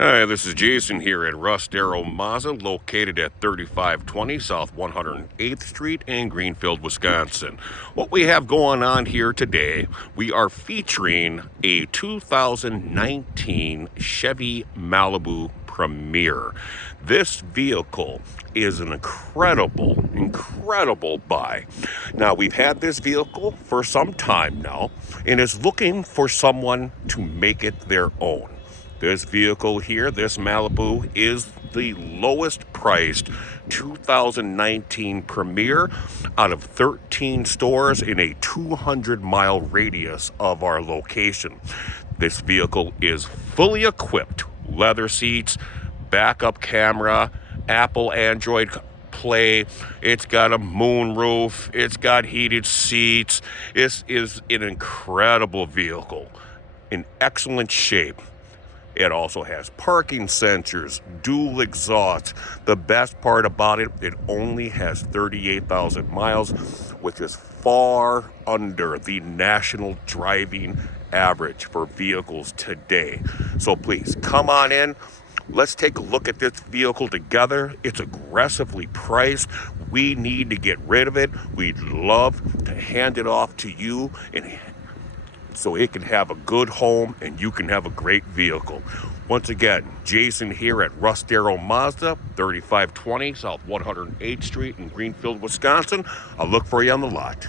Hi, this is Jason here at Russ Darrow Mazda, located at 3520 South 108th Street in Greenfield, Wisconsin. What we have going on here today, we are featuring a 2019 Chevy Malibu Premier. This vehicle is an incredible buy. Now, we've had this vehicle for some time now and is looking for someone to make it their own. This vehicle here, this Malibu, is the lowest priced 2019 Premier out of 13 stores in a 200-mile radius of our location. This vehicle is fully equipped, leather seats, backup camera, Apple Android Play, it's got a moonroof, it's got heated seats. This is an incredible vehicle, in excellent shape. It also has parking sensors, dual exhaust. The best part about it, it only has 38,000 miles, which is far under the national driving average for vehicles today. So please come on in. Let's take a look at this vehicle together. It's aggressively priced. We need to get rid of it. We'd love to hand it off to you and so it can have a good home and you can have a great vehicle. Once again, Jason here at Russ Darrow Mazda, 3520 South 108th Street in Greenfield, Wisconsin. I'll look for you on the lot.